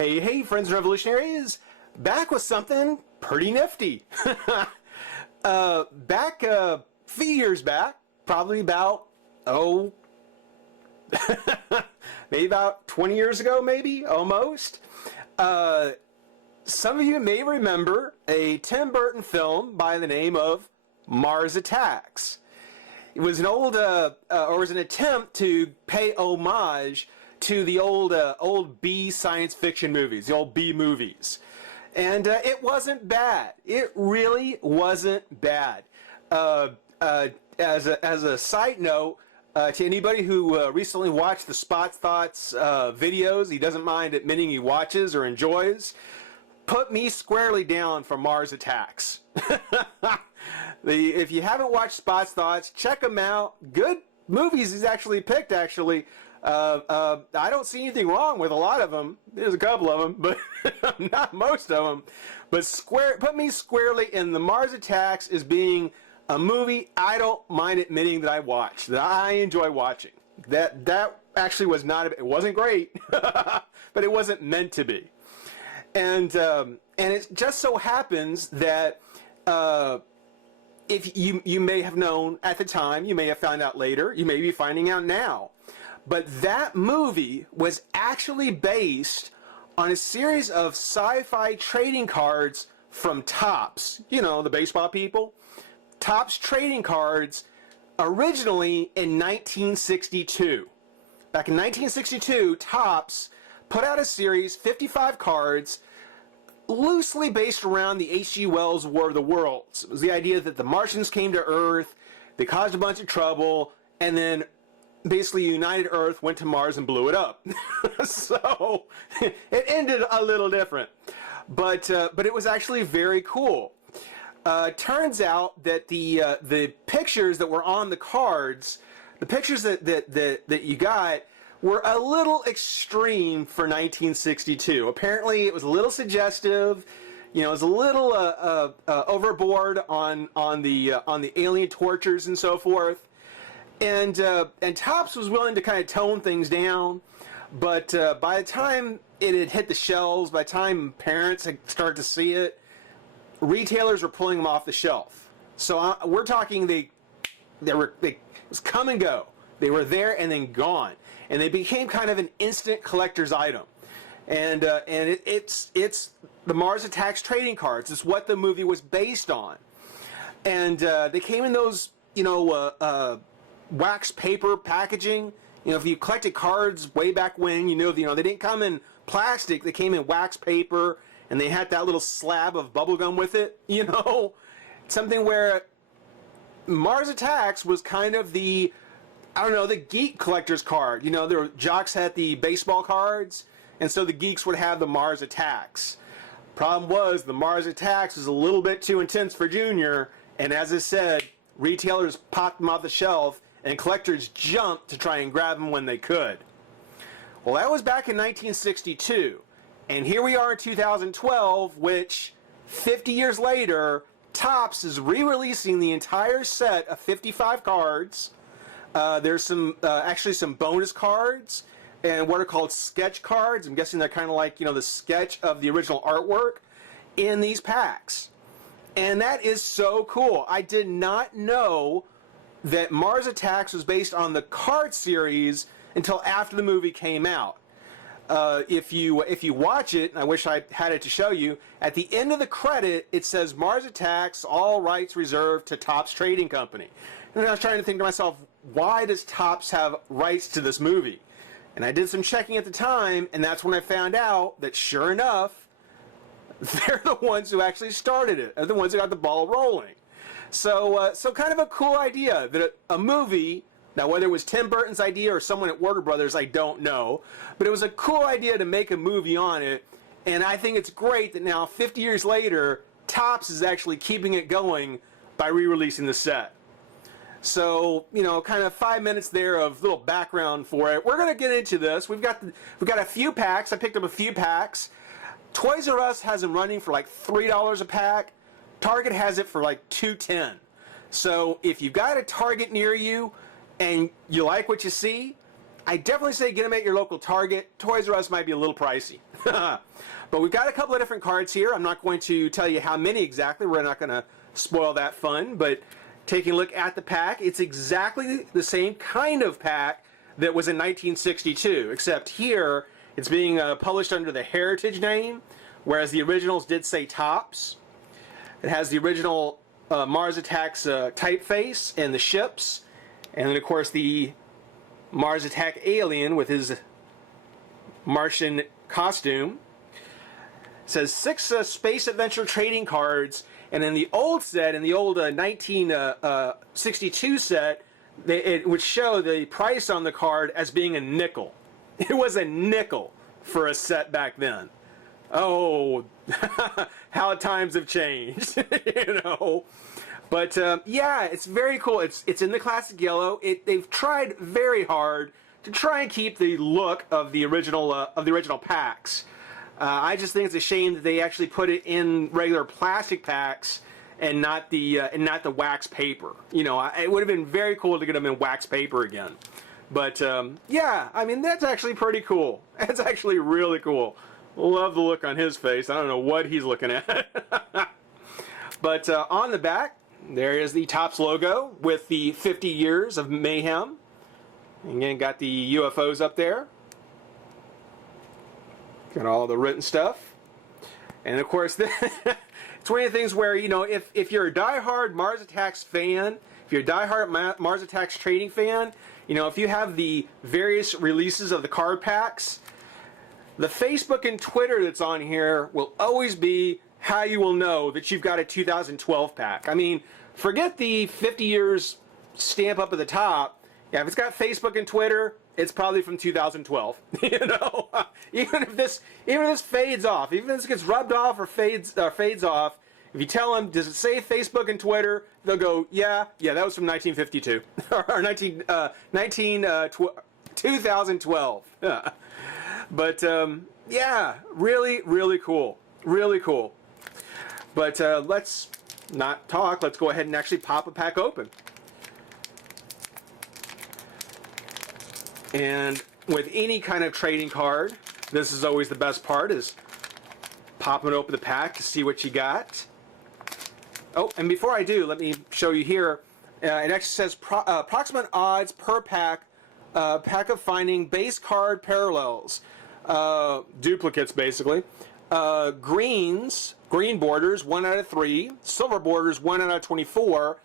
Hey, friends and revolutionaries! Back with something pretty nifty. Back a few years back, probably about, maybe about 20 years ago, maybe, almost. Some of you may remember a Tim Burton film by the name of Mars Attacks. It was an old, or was an attempt to pay homage to the old B science fiction movies, the old B movies. And it wasn't bad. It really wasn't bad. As a side note, to anybody who recently watched the Spot Thoughts videos, he doesn't mind admitting he watches or enjoys, put me squarely down for Mars Attacks. If you haven't watched Spot's Thoughts, check them out. Good movies he's actually picked, actually. I don't see anything wrong with a lot of them. There's a couple of them, but not most of them. But put me squarely in the Mars Attacks as being a movie I don't mind admitting that I watch, that I enjoy watching. That actually was not, it wasn't great, but it wasn't meant to be. And it just so happens that if you may have known at the time, you may have found out later, you may be finding out now, but that movie was actually based on a series of sci-fi trading cards from Topps, you know, the baseball people. Topps trading cards originally in 1962. Back in 1962, Topps put out a series, 55 cards, loosely based around the H.G. Wells War of the Worlds. It was the idea that the Martians came to Earth, they caused a bunch of trouble, and then basically United Earth went to Mars and blew it up. So it ended a little different, but it was actually very cool. Turns out that the pictures that were on the cards, the pictures that you got, were a little extreme for 1962. Apparently, it was a little suggestive. You know, it was a little overboard on the alien tortures and so forth. And Topps was willing to kind of tone things down, but by the time it had hit the shelves, by the time parents had started to see it, retailers were pulling them off the shelf. So we're talking it was come and go. They were there and then gone, and they became kind of an instant collector's item. And it's the Mars Attacks trading cards. It's what the movie was based on, and they came in those wax paper packaging. You know, if you collected cards way back when, they didn't come in plastic. They came in wax paper, and they had that little slab of bubble gum with it. You know, something where Mars Attacks was kind of the geek collector's card. You know, there were jocks had the baseball cards, and so the geeks would have the Mars Attacks. Problem was, the Mars Attacks was a little bit too intense for Junior, and as I said, retailers popped them off the shelf, and collectors jumped to try and grab them when they could. Well, that was back in 1962, and here we are in 2012, which 50 years later, Topps is re-releasing the entire set of 55 cards. There's actually some bonus cards and what are called sketch cards. I'm guessing they're kind of like, the sketch of the original artwork in these packs. And that is so cool. I did not know that Mars Attacks was based on the card series until after the movie came out. If you watch it, and I wish I had it to show you, at the end of the credit it says Mars Attacks, all rights reserved to Topps Trading Company. And I was trying to think to myself, why does Topps have rights to this movie? And I did some checking at the time, and that's when I found out that sure enough, they're the ones who actually started it. They're the ones who got the ball rolling. So kind of a cool idea that a movie. Now, whether it was Tim Burton's idea or someone at Warner Brothers, I don't know. But it was a cool idea to make a movie on it. And I think it's great that now, 50 years later, Topps is actually keeping it going by re-releasing the set. So, kind of 5 minutes there of little background for it. We're going to get into this. We've got a few packs. I picked up a few packs. Toys R Us has them running for like $3 a pack. Target has it for like $2.10. So if you've got a Target near you, and you like what you see, I definitely say get them at your local Target. Toys R Us might be a little pricey. But we've got a couple of different cards here. I'm not going to tell you how many exactly. We're not going to spoil that fun. But taking a look at the pack, it's exactly the same kind of pack that was in 1962, except here it's being published under the Heritage name, whereas the originals did say Topps. It has the original Mars Attacks typeface and the ships, and then of course the Mars Attack alien with his Martian costume. It says 6 Space Adventure trading cards, and in the old set, in the old 1962 set, it would show the price on the card as being a nickel. It was a nickel for a set back then. Oh, how times have changed, you know. But yeah, it's very cool. It's in the classic yellow. They've tried very hard to try and keep the look of the original packs. I just think it's a shame that they actually put it in regular plastic packs and not the wax paper. You know, it would have been very cool to get them in wax paper again. But yeah, I mean, that's actually pretty cool. That's actually really cool. Love the look on his face. I don't know what he's looking at. But on the back, there is the Topps logo with the 50 years of mayhem. Again, got the UFOs up there. Got all the written stuff. And of course, it's one of the things where, you know, if you're a diehard Mars Attacks fan, if you're a diehard Mars Attacks trading fan, you know, if you have the various releases of the card packs, the Facebook and Twitter that's on here will always be how you will know that you've got a 2012 pack. I mean, forget the 50 years stamp up at the top. Yeah, if it's got Facebook and Twitter, it's probably from 2012. You know, even if this fades off, even if this gets rubbed off or fades off, if you tell them, does it say Facebook and Twitter? They'll go, yeah, that was from 1952 or 2012. But yeah, really, really cool, really cool. But let's not talk. Let's go ahead and actually pop a pack open. And with any kind of trading card, this is always the best part, is popping open the pack to see what you got. Oh, and before I do, let me show you here. It actually says approximate odds per pack, pack of finding base card parallels, duplicates basically. Green borders 1 out of 3, silver borders 1 out of 24,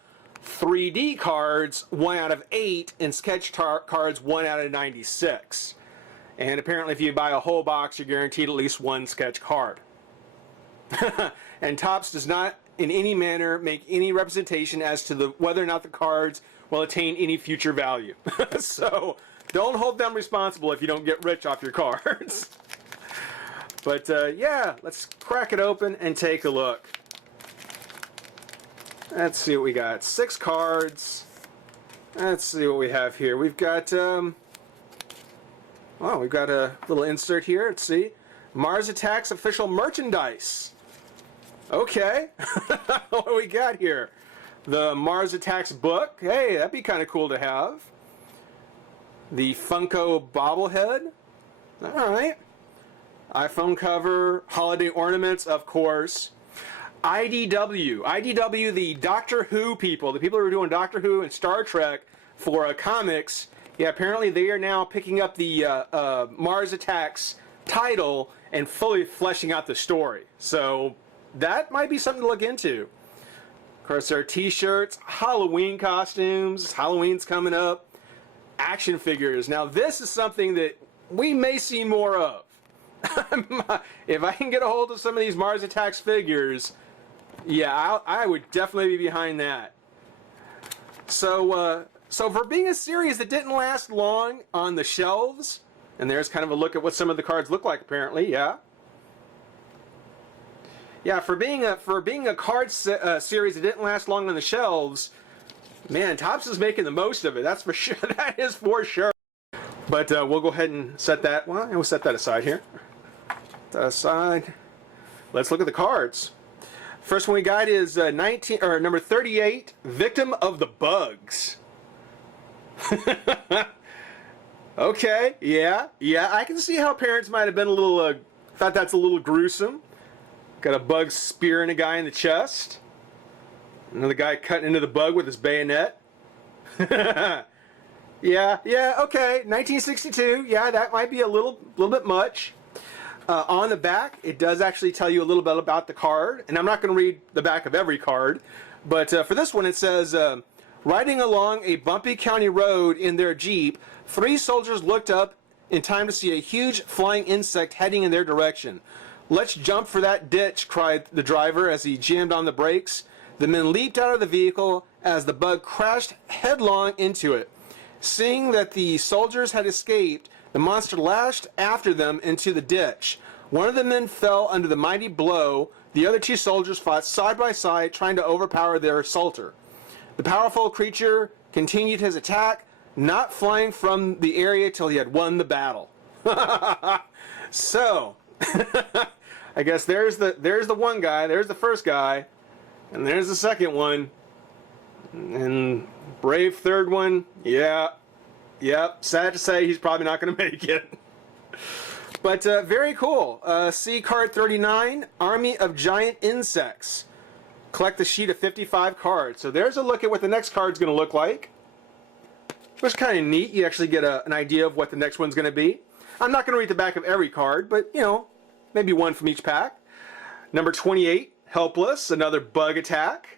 3D cards 1 out of 8, and sketch cards 1 out of 96. And apparently if you buy a whole box, you're guaranteed at least 1 sketch card. And Topps does not in any manner make any representation as to whether or not the cards will attain any future value. So don't hold them responsible if you don't get rich off your cards. But yeah, let's crack it open and take a look. Let's see what we got. 6 cards. Let's see what we have here. We've got, we've got a little insert here. Let's see. Mars Attacks official merchandise. Okay. What do we got here? The Mars Attacks book. Hey, that'd be kind of cool to have. The Funko bobblehead. All right. iPhone cover. Holiday ornaments, of course. IDW, the Doctor Who people, the people who are doing Doctor Who and Star Trek for comics, yeah, apparently they are now picking up the Mars Attacks title and fully fleshing out the story. So that might be something to look into. Of course, there are t-shirts, Halloween costumes, Halloween's coming up, action figures. Now this is something that we may see more of. If I can get a hold of some of these Mars Attacks figures, yeah, I would definitely be behind that. So for being a series that didn't last long on the shelves, and there's kind of a look at what some of the cards look like apparently, yeah. Yeah, for being a card series that didn't last long on the shelves, man, Topps is making the most of it. That's for sure. That is for sure. But we'll go ahead and set that. Well, we'll set that aside here. Set that aside. Let's look at the cards. First one we got is number 38, Victim of the Bugs. Okay, yeah, yeah. I can see how parents might have been a little, thought that's a little gruesome. Got a bug spearing a guy in the chest. Another guy cutting into the bug with his bayonet. Yeah, yeah, okay. 1962. Yeah, that might be a little bit much. On the back, it does actually tell you a little bit about the card, and I'm not going to read the back of every card, but for this one it says, riding along a bumpy county road in their Jeep, 3 soldiers looked up in time to see a huge flying insect heading in their direction. "Let's jump for that ditch," cried the driver as he jammed on the brakes. The men leaped out of the vehicle as the bug crashed headlong into it. Seeing that the soldiers had escaped, the monster lashed after them into the ditch. One of the men fell under the mighty blow. The other 2 soldiers fought side by side, trying to overpower their assaulter. The powerful creature continued his attack, not flying from the area till he had won the battle. So, I guess there's the one guy, there's the first guy, and there's the second one. And brave third one, yeah. Yep, sad to say he's probably not going to make it. But very cool. See card 39, Army of Giant Insects. Collect the sheet of 55 cards. So there's a look at what the next card's going to look like. Which is kind of neat. You actually get an idea of what the next one's going to be. I'm not going to read the back of every card, but, you know, maybe one from each pack. Number 28, Helpless, another bug attack.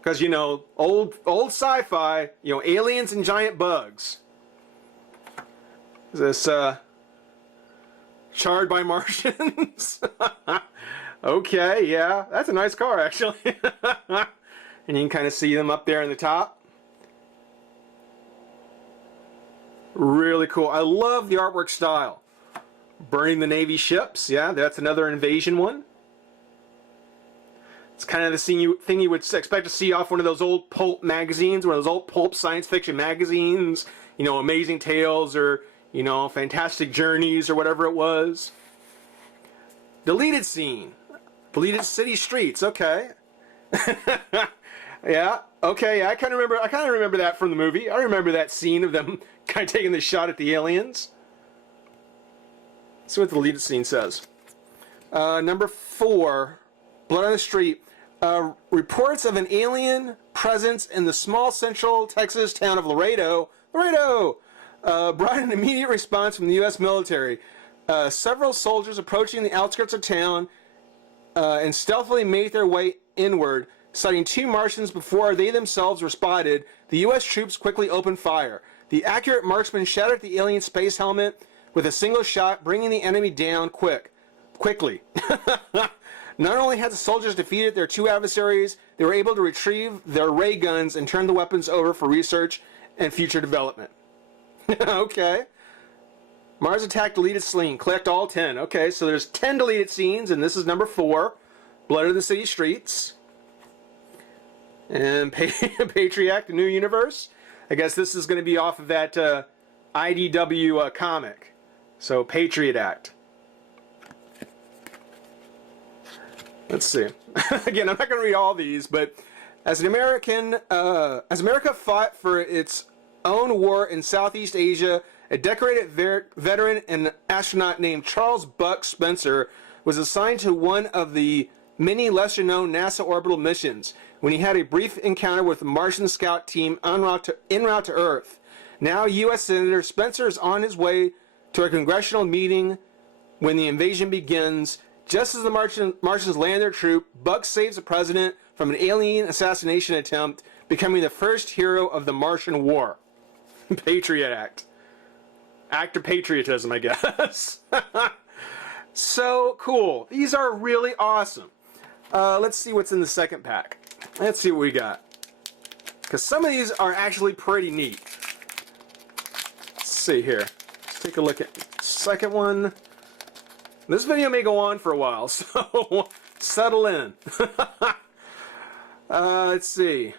Because, you know, old sci-fi, you know, aliens and giant bugs. Is this, Charred by Martians? Okay, yeah, that's a nice car, actually. And you can kind of see them up there in the top. Really cool. I love the artwork style. Burning the Navy ships, yeah, that's another invasion one. It's kind of the thing you would expect to see off one of those old pulp magazines, one of those old pulp science fiction magazines, you know, Amazing Tales or, you know, Fantastic Journeys or whatever it was. Deleted scene. Deleted city streets, okay. Yeah, okay, I kind of remember that from the movie. I remember that scene of them kind of taking the shot at the aliens. Let's see what the deleted scene says. Number 4, Blood on the Street. Reports of an alien presence in the small central Texas town of Laredo brought an immediate response from the U.S. military. Several soldiers approaching the outskirts of town and stealthily made their way inward, sighting 2 Martians before they themselves were spotted. The U.S. troops quickly opened fire. The accurate marksman shattered the alien space helmet with a single shot, bringing the enemy down quickly. Not only had the soldiers defeated their 2 adversaries, they were able to retrieve their ray guns and turn the weapons over for research and future development. Okay. Mars Attack deleted scene. Collect all 10. Okay, so there's 10 deleted scenes, and this is number 4. Blood of the City Streets. And Patriot Act, the New Universe. I guess this is going to be off of that IDW comic. So, Patriot Act. Let's see. Again, I'm not going to read all these, but as America fought for its own war in Southeast Asia, a decorated veteran and astronaut named Charles Buck Spencer was assigned to one of the many lesser-known NASA orbital missions when he had a brief encounter with the Martian scout team en route to Earth. Now, U.S. Senator Spencer is on his way to a congressional meeting when the invasion begins. Just as the Martians land their troop, Buck saves the president from an alien assassination attempt, becoming the first hero of the Martian War. Patriot Act. Act of patriotism, I guess. So cool. These are really awesome. Let's see what's in the second pack. Let's see what we got. Because some of these are actually pretty neat. Let's see here. Let's take a look at the second one. This video may go on for a while, so settle in. Let's see.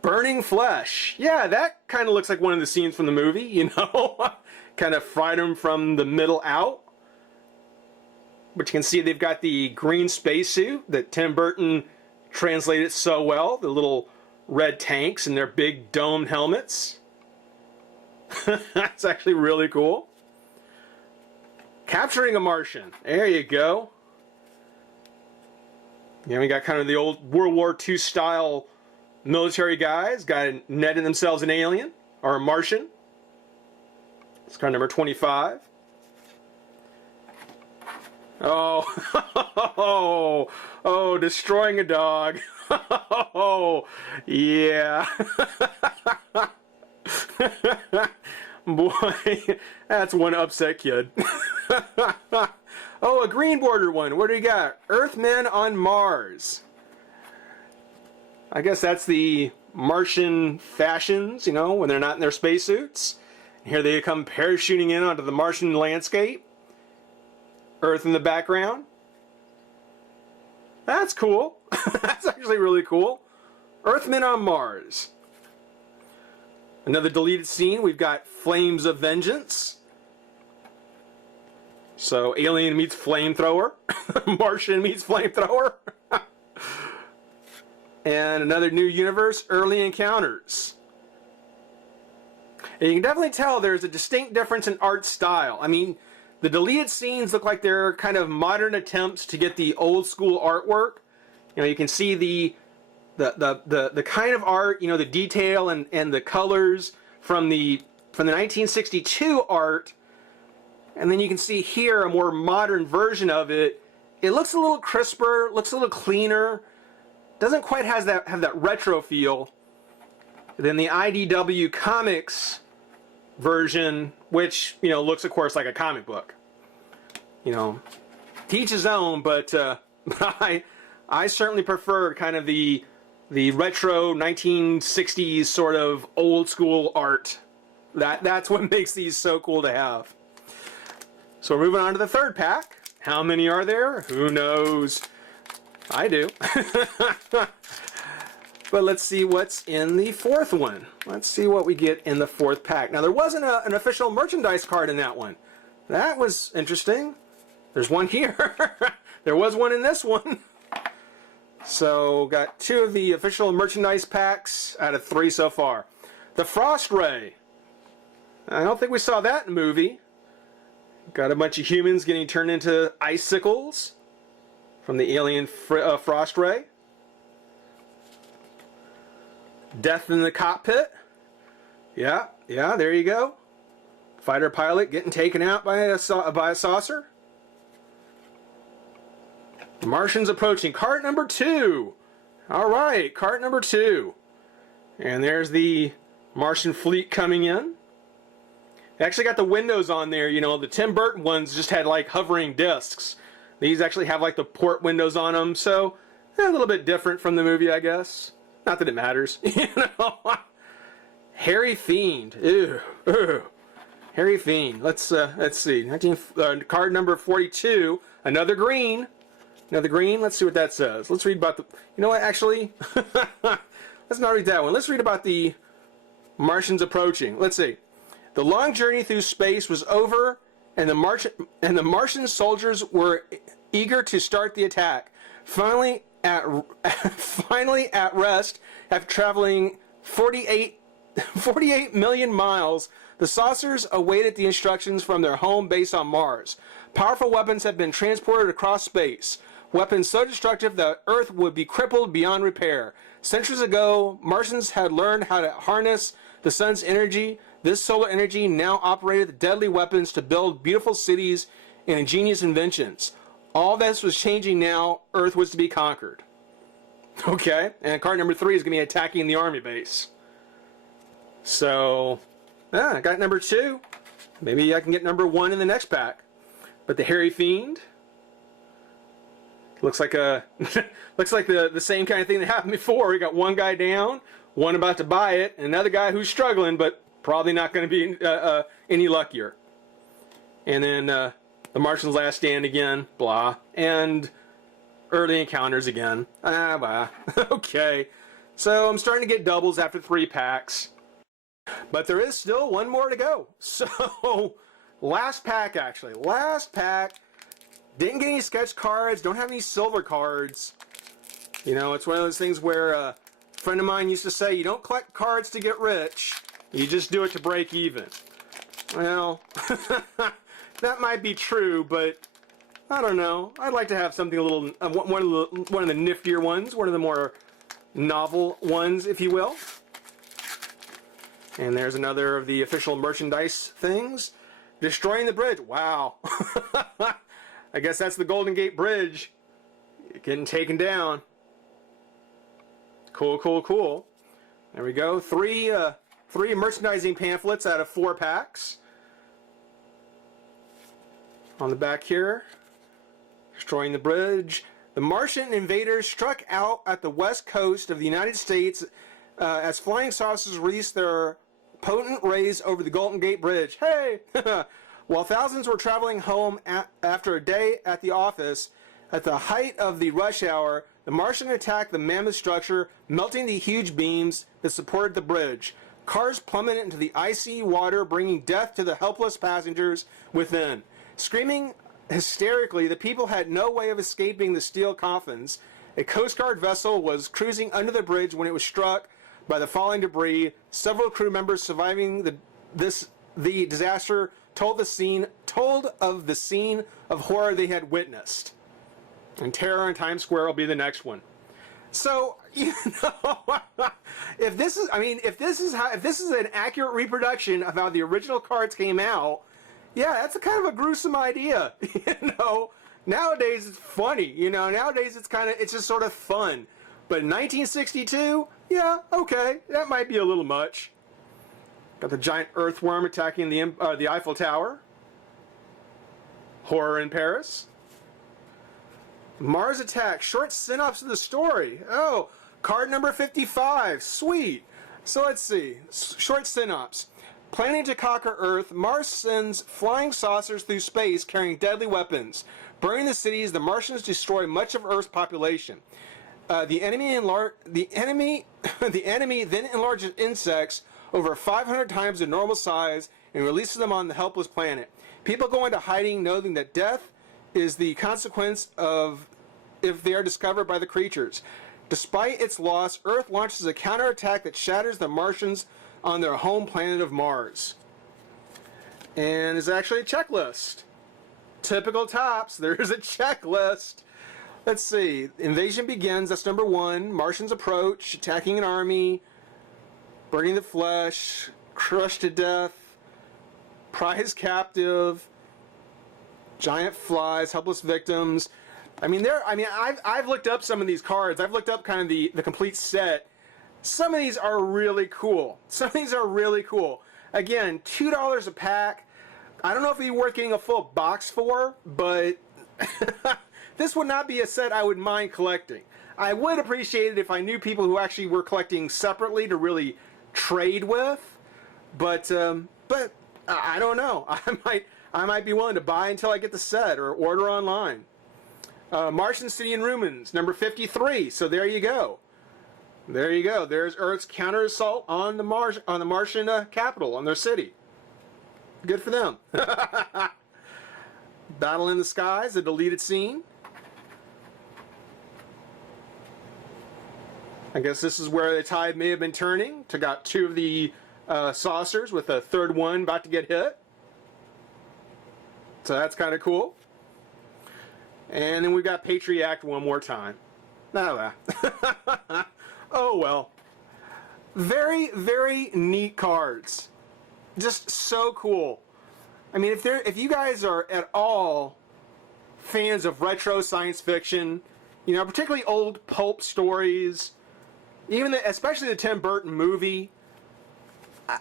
Burning Flesh. Yeah, that kind of looks like one of the scenes from the movie, you know? Kind of fried them from the middle out. But you can see they've got the green spacesuit that Tim Burton translated so well. The little red tanks and their big domed helmets. That's actually really cool. Capturing a Martian. There you go. Yeah, we got kind of the old World War II style military guys. Got netted themselves an alien or a Martian. It's card number 25. Oh, oh, destroying a dog. Oh, yeah. Boy, that's one upset kid. Oh, a green border one. What do we got? Earthmen on Mars. I guess that's the Martian fashions, you know, when they're not in their spacesuits. Here they come parachuting in onto the Martian landscape. Earth in the background. That's cool. That's actually really cool. Earthmen on Mars. Another deleted scene. We've got Flames of Vengeance. So alien meets flamethrower. Martian meets flamethrower. And another new universe, Early Encounters. And you can definitely tell there's a distinct difference in art style. I mean, the deleted scenes look like they're kind of modern attempts to get the old school artwork. You know, you can see the kind of art, you know, the detail and the colors from the 1962 art. And then you can see here a more modern version of it. It looks a little crisper, looks a little cleaner. Doesn't quite have that retro feel. Then the IDW Comics version, which, you know, looks of course like a comic book. You know, to each his own, but I certainly prefer kind of the retro 1960s sort of old school art. That's what makes these so cool to have. So we're moving on to the third pack. How many are there? Who knows? I do. But let's see what's in the fourth one. Let's see what we get in the fourth pack. Now, there wasn't an official merchandise card in that one. That was interesting. There's one here. There was one in this one. So, got 2 of the official merchandise packs out of 3 so far. The Frost Ray. I don't think we saw that in the movie. Got a bunch of humans getting turned into icicles from the alien Frost Ray. Death in the Cockpit. Yeah, there you go. Fighter pilot getting taken out by a saucer. The Martians approaching. Card number 2. All right, card number 2. And there's the Martian fleet coming in. They actually got the windows on there. You know, the Tim Burton ones just had like hovering discs. These actually have like the port windows on them, so a little bit different from the movie, I guess. Not that it matters, you know. Hairy Fiend. Ew. Hairy Fiend. Let's see. Card number 42. Another green. Another green. Let's see what that says. Let's read about the. You know what? Actually, let's not read that one. Let's read about the Martians approaching. Let's see. The long journey through space was over, and the Martian soldiers were eager to start the attack. Finally at rest, after traveling 48 million miles, the saucers awaited the instructions from their home base on Mars. Powerful weapons had been transported across space. Weapons so destructive that Earth would be crippled beyond repair. Centuries ago, Martians had learned how to harness the sun's energy. This solar energy now operated the deadly weapons to build beautiful cities and ingenious inventions. All this was changing now. Earth was to be conquered. Okay, and card number 3 is going to be attacking the army base. So, I got number 2. Maybe I can get number 1 in the next pack. But the Hairy Fiend looks like the same kind of thing that happened before. We got one guy down, one about to buy it, and another guy who's struggling, but probably not going to be any luckier. And then the Martian's Last Stand again, blah, and Early Encounters again. Blah. Okay, so I'm starting to get doubles after 3 packs, but there is still one more to go. So last pack, actually, last pack. Didn't get any sketch cards, don't have any silver cards. You know, it's one of those things where a friend of mine used to say, you don't collect cards to get rich. You just do it to break even. Well, that might be true, but I don't know. I'd like to have something a little, one of the niftier ones, one of the more novel ones, if you will. And there's another of the official merchandise things. Destroying the bridge. Wow. I guess that's the Golden Gate Bridge getting taken down. Cool, cool, cool. There we go. Three merchandising pamphlets out of 4 packs. On the back here, destroying the bridge. The Martian invaders struck out at the west coast of the United States as flying saucers released their potent rays over the Golden Gate Bridge. Hey! While thousands were traveling home after a day at the office, at the height of the rush hour, the Martian attacked the mammoth structure, melting the huge beams that supported the bridge. Cars plummeted into the icy water, bringing death to the helpless passengers within. Screaming hysterically, the people had no way of escaping the steel coffins. A Coast Guard vessel was cruising under the bridge when it was struck by the falling debris. Several crew members surviving the disaster told of the scene of horror they had witnessed. And terror in Times Square will be the next one. So, you know, if this is an accurate reproduction of how the original cards came out, yeah, that's a kind of a gruesome idea. You know, nowadays it's funny. You know, nowadays it's just sort of fun. But in 1962, yeah, okay, that might be a little much. Got the giant earthworm attacking the Eiffel Tower. Horror in Paris. Mars attack. Short synopsis of the story. Oh, card number 55. Sweet. So let's see. Short synopsis. Planning to conquer Earth, Mars sends flying saucers through space carrying deadly weapons. Burning the cities, the Martians destroy much of Earth's population. The enemy then enlarges insects over 500 times their normal size and releases them on the helpless planet. People go into hiding knowing that death is the consequence of if they are discovered by the creatures. Despite its loss, Earth launches a counterattack that shatters the Martians on their home planet of Mars. And there's actually a checklist. Typical tops, there's a checklist. Let's see. Invasion begins, that's number 1. Martians approach, attacking an army, burning the flesh, crushed to death, prize captive, giant flies, helpless victims. I've looked up some of these cards. I've looked up kind of the complete set. Some of these are really cool. Again, $2 a pack. I don't know if it'd be worth getting a full box for, but this would not be a set I would mind collecting. I would appreciate it if I knew people who actually were collecting separately to really trade with, but I don't know. I might be willing to buy until I get the set or order online. Martian City in Ruins, number 53. So there you go. There's Earth's counter assault on the Martian capital, on their city. Good for them. Battle in the Skies, a deleted scene. I guess this is where the tide may have been turning. Got 2 of the saucers with a third one about to get hit. So that's kind of cool. And then we've got Patriot Act one more time. Oh well. Very, very neat cards. Just so cool. I mean, if you guys are at all fans of retro science fiction, you know, particularly old pulp stories, especially the Tim Burton movie,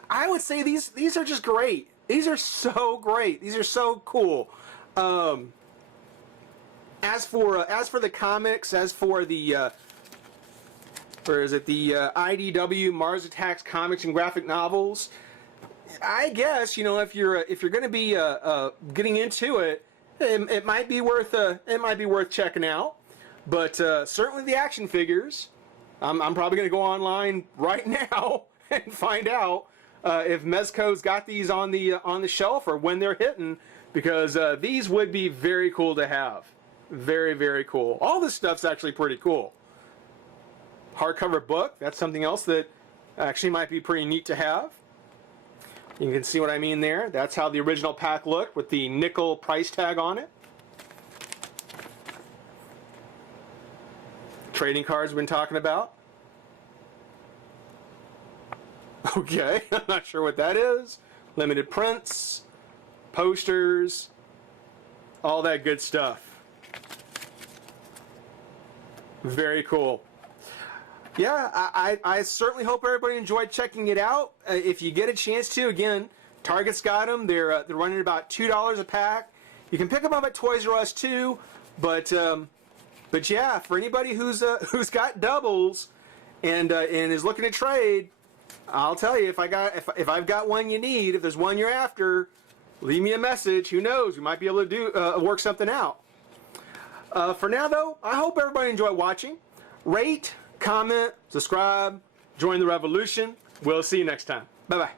I would say these are just great. These are so great. These are so cool. As for the comics, as for the IDW Mars Attacks comics and graphic novels, I guess, you know, if you're going to be getting into it, it might be worth checking out. But certainly the action figures, I'm probably going to go online right now and find out if Mezco's got these on the shelf or when they're hitting, because these would be very cool to have. Very, very cool. All this stuff's actually pretty cool. Hardcover book, that's something else that actually might be pretty neat to have. You can see what I mean there. That's how the original pack looked with the nickel price tag on it. Trading cards we've been talking about. Okay, I'm not sure what that is. Limited prints, posters, all that good stuff. Very cool. Yeah, I certainly hope everybody enjoyed checking it out. If you get a chance to, again, Target's got them. They're running about $2 a pack. You can pick them up at Toys R Us too, but yeah, for anybody who's got doubles and is looking to trade, I'll tell you, if I've got one you need, if there's one you're after, leave me a message. Who knows? We might be able to do work something out. For now, though, I hope everybody enjoyed watching. Rate, comment, subscribe, join the revolution. We'll see you next time. Bye-bye.